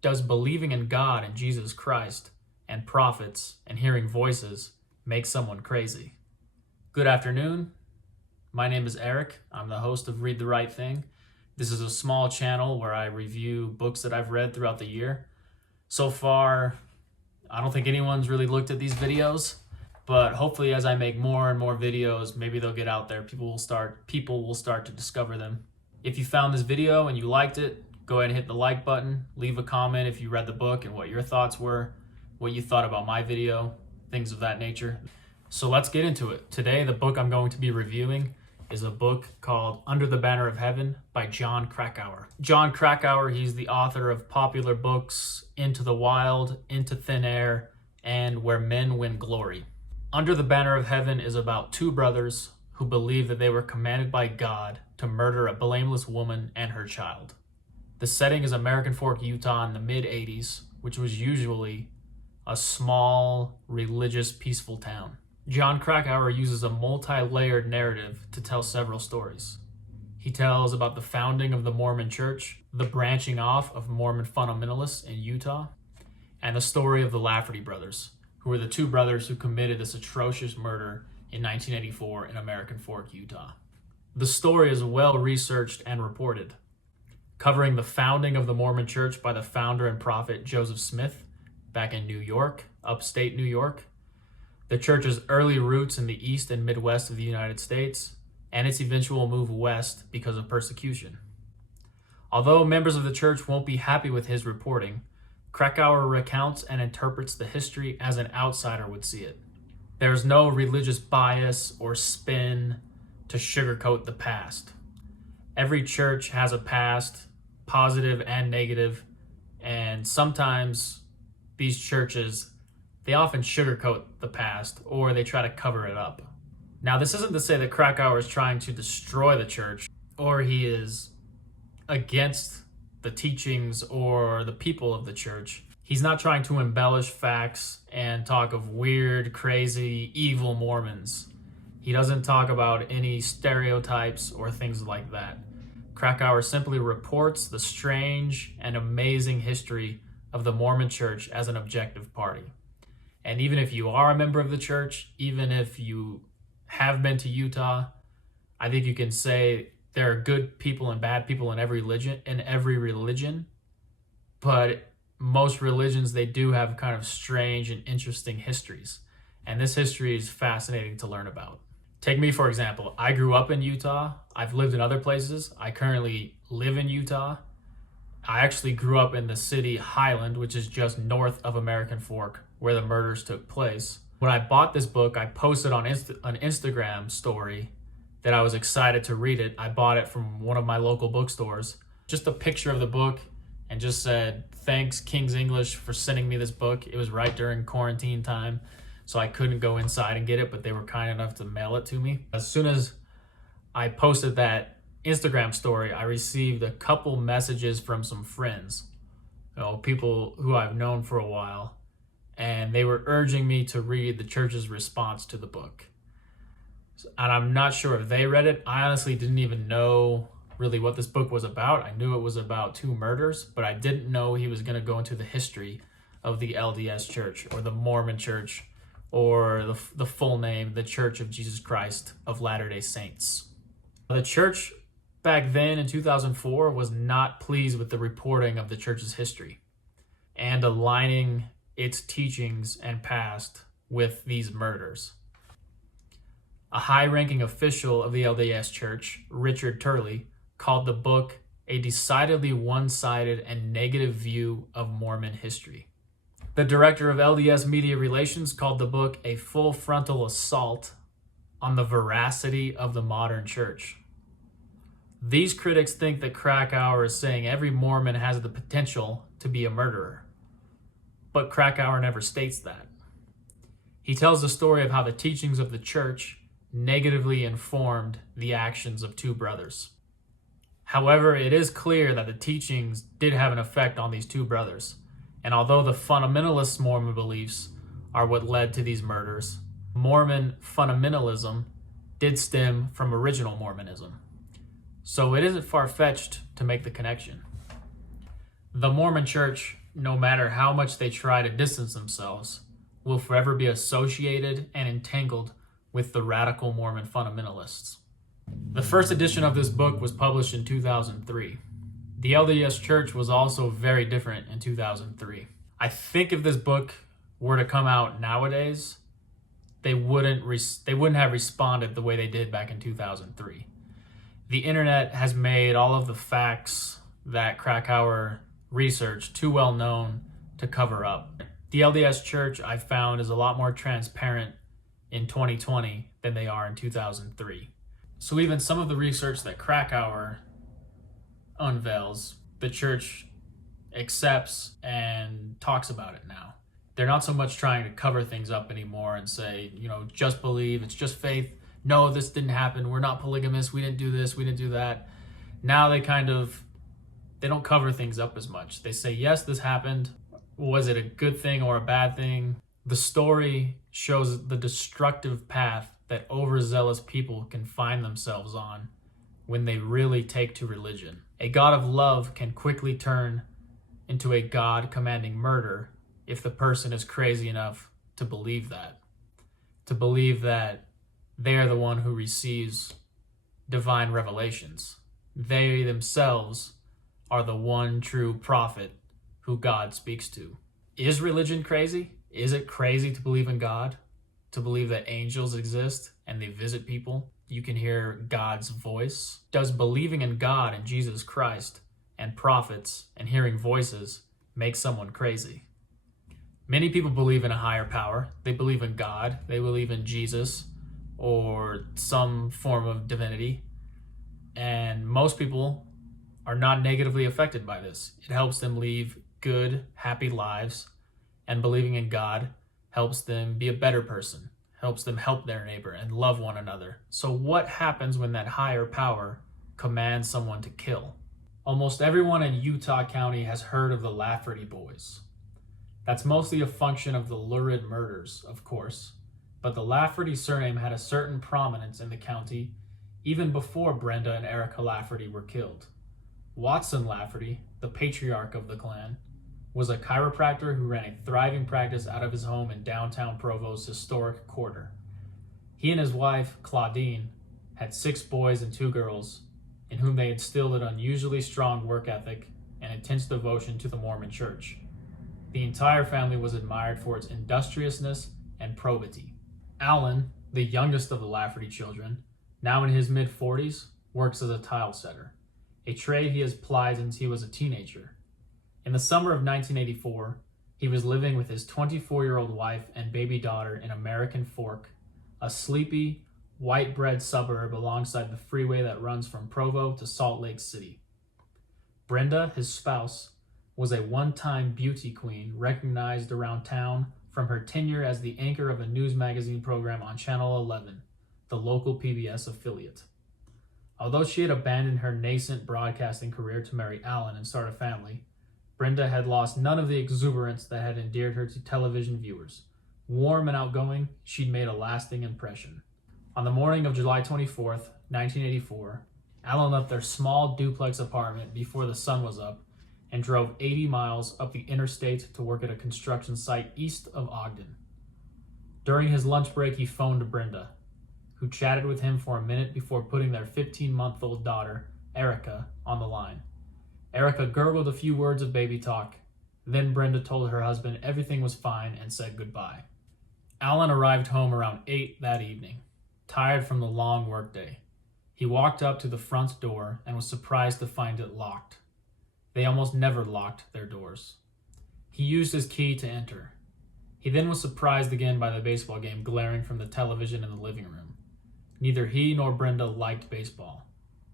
Does believing in God and Jesus Christ and prophets and hearing voices make someone crazy? Good afternoon. My name is Eric. I'm the host of Read the Right Thing. This is a small channel where I review books that I've read throughout the year. So far, I don't think anyone's really looked at these videos, but hopefully as I make more and more videos, maybe they'll get out there. People will start to discover them. If you found this video and you liked it, go ahead and hit the like button. Leave a comment if you read the book and what your thoughts were, what you thought about my video, things of that nature. So let's get into it. Today, the book I'm going to be reviewing is a book called Under the Banner of Heaven by Jon Krakauer. Jon Krakauer, he's the author of popular books Into the Wild, Into Thin Air, and Where Men Win Glory. Under the Banner of Heaven is about two brothers who believe that they were commanded by God to murder a blameless woman and her child. The setting is American Fork, Utah in the mid-'80s, which was usually a small, religious, peaceful town. Jon Krakauer uses a multi-layered narrative to tell several stories. He tells about the founding of the Mormon Church, the branching off of Mormon fundamentalists in Utah, and the story of the Lafferty brothers, who were the two brothers who committed this atrocious murder in 1984 in American Fork, Utah. The story is well researched and reported, covering the founding of the Mormon Church by the founder and prophet Joseph Smith back in New York, upstate New York, the church's early roots in the east and midwest of the United States, and its eventual move west because of persecution. Although members of the church won't be happy with his reporting, Krakauer recounts and interprets the history as an outsider would see it. There's no religious bias or spin to sugarcoat the past. Every church has a past, positive and negative, and sometimes these churches, they often sugarcoat the past or they try to cover it up. Now, this isn't to say that Krakauer is trying to destroy the church or he is against the teachings or the people of the church. He's not trying to embellish facts and talk of weird, crazy, evil Mormons. He doesn't talk about any stereotypes or things like that. Krakauer simply reports the strange and amazing history of the Mormon Church as an objective party. And even if you are a member of the church, even if you have been to Utah, I think you can say there are good people and bad people in every religion, but most religions, they do have kind of strange and interesting histories. And this history is fascinating to learn about. Take me, for example. I grew up in Utah. I've lived in other places. I currently live in Utah. I actually grew up in the city Highland, which is just north of American Fork, where the murders took place. When I bought this book, I posted on an Instagram story that I was excited to read it. I bought it from one of my local bookstores. Just a picture of the book and just said, "Thanks, King's English, for sending me this book." It was right during quarantine time, so I couldn't go inside and get it, but they were kind enough to mail it to me. As soon as I posted that Instagram story, I received a couple messages from some friends, people who I've known for a while, and they were urging me to read the church's response to the book. And I'm not sure if they read it. I honestly didn't even know really what this book was about. I knew it was about two murders, but I didn't know he was going to go into the history of the LDS Church or the Mormon Church or the full name, the Church of Jesus Christ of Latter-day Saints. The church back then in 2004 was not pleased with the reporting of the church's history and aligning its teachings and past with these murders. A high-ranking official of the LDS Church, Richard Turley, called the book a decidedly one-sided and negative view of Mormon history. The director of LDS Media Relations called the book a full frontal assault on the veracity of the modern church. These critics think that Krakauer is saying every Mormon has the potential to be a murderer. But Krakauer never states that. He tells the story of how the teachings of the church negatively informed the actions of two brothers. However, it is clear that the teachings did have an effect on these two brothers. And although the fundamentalist Mormon beliefs are what led to these murders, Mormon fundamentalism did stem from original Mormonism. So it isn't far-fetched to make the connection. The Mormon Church no matter how much they try to distance themselves, will forever be associated and entangled with the radical Mormon fundamentalists. The first edition of this book was published in 2003. The LDS Church was also very different in 2003. I think if this book were to come out nowadays, they wouldn't have responded the way they did back in 2003. The internet has made all of the facts that Krakauer researched too well known to cover up. The LDS Church, I found, is a lot more transparent in 2020 than they are in 2003. So even some of the research that Krakauer unveils, the church accepts and talks about it now. They're not so much trying to cover things up anymore and say, just believe, it's just faith. No, this didn't happen. We're not polygamous. We didn't do this. We didn't do that. Now they don't cover things up as much. They say, yes, this happened. Was it a good thing or a bad thing? The story shows the destructive path that overzealous people can find themselves on when they really take to religion. A God of love can quickly turn into a God commanding murder if the person is crazy enough to believe that they are the one who receives divine revelations. They themselves are the one true prophet who God speaks to. Is religion crazy? Is it crazy to believe in God? To believe that angels exist and they visit people? You can hear God's voice? Does believing in God and Jesus Christ and prophets and hearing voices make someone crazy? Many people believe in a higher power. They believe in God. They believe in Jesus or some form of divinity. And most people are not negatively affected by this. It helps them live good, happy lives. And believing in God helps them be a better person, helps them help their neighbor and love one another. So what happens when that higher power commands someone to kill? Almost everyone in Utah County has heard of the Lafferty boys. That's mostly a function of the lurid murders, of course, but the Lafferty surname had a certain prominence in the county even before Brenda and Erica Lafferty were killed. Watson Lafferty, the patriarch of the clan, was a chiropractor who ran a thriving practice out of his home in downtown Provo's historic quarter. He and his wife, Claudine, had 6 boys and 2 girls, in whom they instilled an unusually strong work ethic and intense devotion to the Mormon Church. The entire family was admired for its industriousness and probity. Alan, the youngest of the Lafferty children, now in his mid-40s, works as a tile setter, a trade he has plied since he was a teenager. In the summer of 1984, he was living with his 24-year-old wife and baby daughter in American Fork, a sleepy, white bread suburb alongside the freeway that runs from Provo to Salt Lake City. Brenda, his spouse, was a one-time beauty queen recognized around town from her tenure as the anchor of a news magazine program on Channel 11, the local PBS affiliate. Although she had abandoned her nascent broadcasting career to marry Alan and start a family, Brenda had lost none of the exuberance that had endeared her to television viewers. Warm and outgoing, she'd made a lasting impression. On the morning of July 24th, 1984, Alan left their small duplex apartment before the sun was up and drove 80 miles up the interstate to work at a construction site east of Ogden. During his lunch break, he phoned Brenda, who chatted with him for a minute before putting their 15-month-old daughter, Erica, on the line. Erica gurgled a few words of baby talk. Then Brenda told her husband everything was fine and said goodbye. Alan arrived home around 8 that evening, tired from the long workday. He walked up to the front door and was surprised to find it locked. They almost never locked their doors. He used his key to enter. He then was surprised again by the baseball game glaring from the television in the living room. Neither he nor Brenda liked baseball.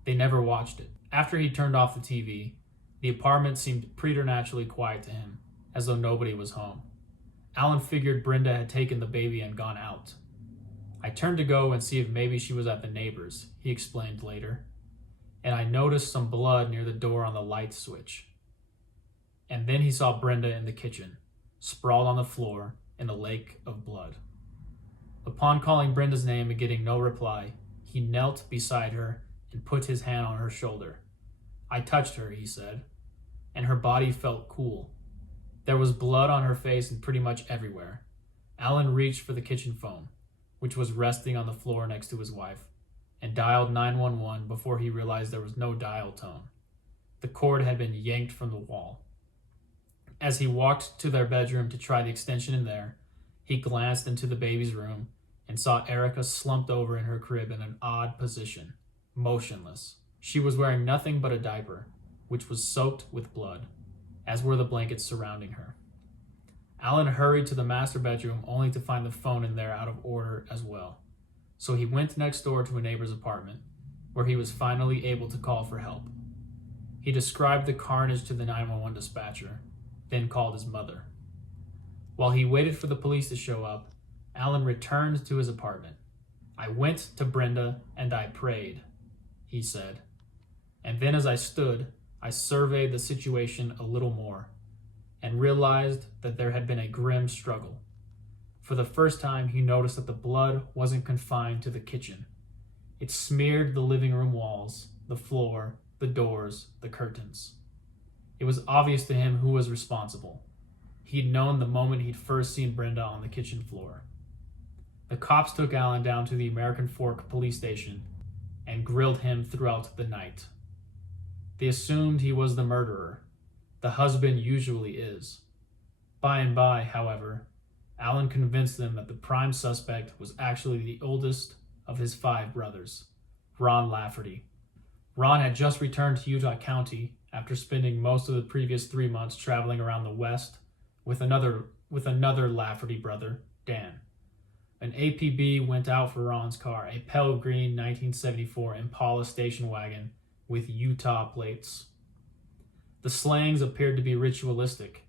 They never watched it. After he turned off the TV, the apartment seemed preternaturally quiet to him, as though nobody was home. Alan figured Brenda had taken the baby and gone out. I turned to go and see if maybe she was at the neighbor's, he explained later, and I noticed some blood near the door on the light switch. And then he saw Brenda in the kitchen, sprawled on the floor in a lake of blood. Upon calling Brenda's name and getting no reply, he knelt beside her and put his hand on her shoulder. I touched her, he said, and her body felt cool. There was blood on her face and pretty much everywhere. Alan reached for the kitchen phone, which was resting on the floor next to his wife, and dialed 911 before he realized there was no dial tone. The cord had been yanked from the wall. As he walked to their bedroom to try the extension in there, he glanced into the baby's room and saw Erica slumped over in her crib in an odd position, motionless. She was wearing nothing but a diaper, which was soaked with blood, as were the blankets surrounding her. Alan hurried to the master bedroom only to find the phone in there out of order as well. So he went next door to a neighbor's apartment, where he was finally able to call for help. He described the carnage to the 911 dispatcher, then called his mother. While he waited for the police to show up, Alan returned to his apartment. "I went to Brenda and I prayed," he said. "And then as I stood, I surveyed the situation a little more and realized that there had been a grim struggle. For the first time, he noticed that the blood wasn't confined to the kitchen. It smeared the living room walls, the floor, the doors, the curtains. It was obvious to him who was responsible. He'd known the moment he'd first seen Brenda on the kitchen floor. The cops took Alan down to the American Fork police station and grilled him throughout the night. They assumed he was the murderer. The husband usually is. By and by, however, Alan convinced them that the prime suspect was actually the oldest of his 5 brothers, Ron Lafferty. Ron had just returned to Utah County after spending most of the previous 3 months traveling around the West with another Lafferty brother, Dan. An APB went out for Ron's car, a pale green 1974 Impala station wagon with Utah plates. The slangs appeared to be ritualistic,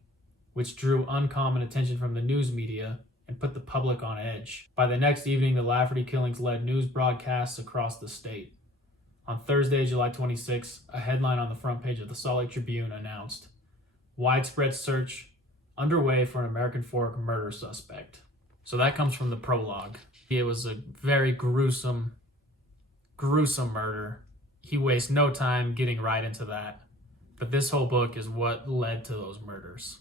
which drew uncommon attention from the news media and put the public on edge. By the next evening, the Lafferty killings led news broadcasts across the state. On Thursday, July 26, a headline on the front page of the Salt Lake Tribune announced, "Widespread search underway for an American Fork murder suspect." So that comes from the prologue. It was a very gruesome murder. He wastes no time getting right into that. But this whole book is what led to those murders.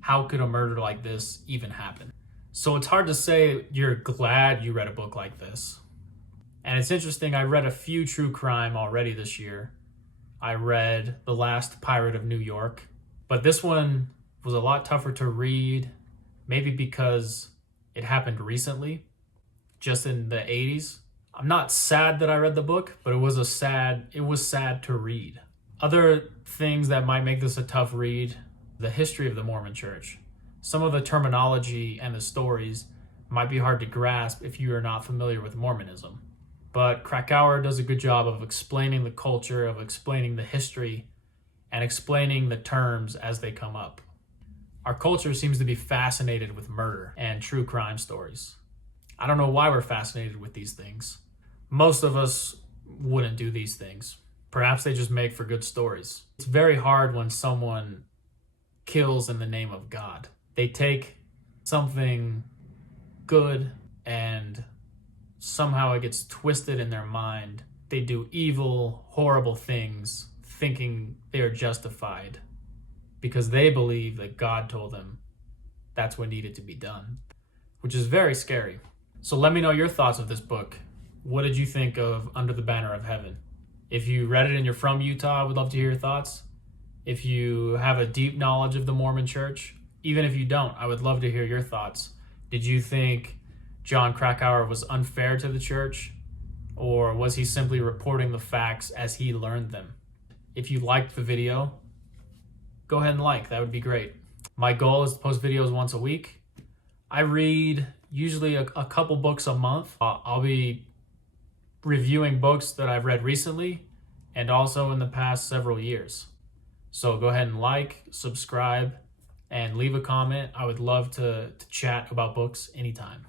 How could a murder like this even happen? So it's hard to say you're glad you read a book like this. And it's interesting, I read a few true crime already this year. I read The Last Pirate of New York, but this one was a lot tougher to read, maybe because it happened recently, just in the 80s. I'm not sad that I read the book, but it was sad to read. Other things that might make this a tough read, the history of the Mormon Church. Some of the terminology and the stories might be hard to grasp if you are not familiar with Mormonism. But Krakauer does a good job of explaining the culture, of explaining the history, and explaining the terms as they come up. Our culture seems to be fascinated with murder and true crime stories. I don't know why we're fascinated with these things. Most of us wouldn't do these things. Perhaps they just make for good stories. It's very hard when someone kills in the name of God. They take something good and somehow it gets twisted in their mind. They do evil, horrible things, thinking they are justified because they believe that God told them that's what needed to be done, which is very scary. So let me know your thoughts of this book. What did you think of Under the Banner of Heaven? If you read it and you're from Utah, I would love to hear your thoughts. If you have a deep knowledge of the Mormon Church, even if you don't, I would love to hear your thoughts. Did you think John Krakauer was unfair to the church? Or was he simply reporting the facts as he learned them? If you liked the video, go ahead and like. That would be great. My goal is to post videos once a week. I read usually a couple books a month. I'll be reviewing books that I've read recently and also in the past several years. So go ahead and like, subscribe, and leave a comment. I would love to chat about books anytime.